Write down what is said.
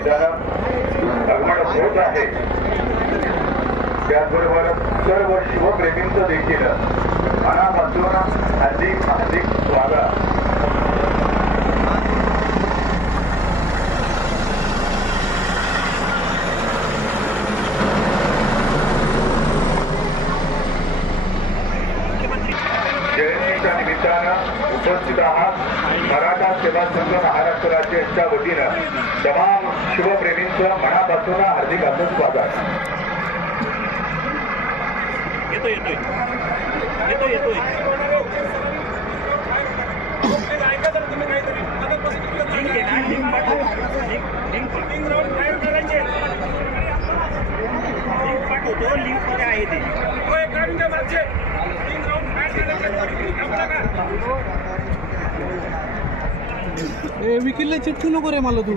निमित्तानं निर्माण होत आहे। त्याचबरोबर सर्व शिवप्रेमींचं देखील मनापासून हार्दिक हार्दिक स्वागत। जयंतीच्या निमित्तानं उपस्थित आहात मराठा सेवा संघ महाराष्ट्र राज्याच्या वतीनं तमाम शिवप्रेमींचं मनापासून हार्दिक हार्दिक स्वागत। येतोय लिंक मध्ये आहे ते विकीला चिठ्ठी नको रे मला तू।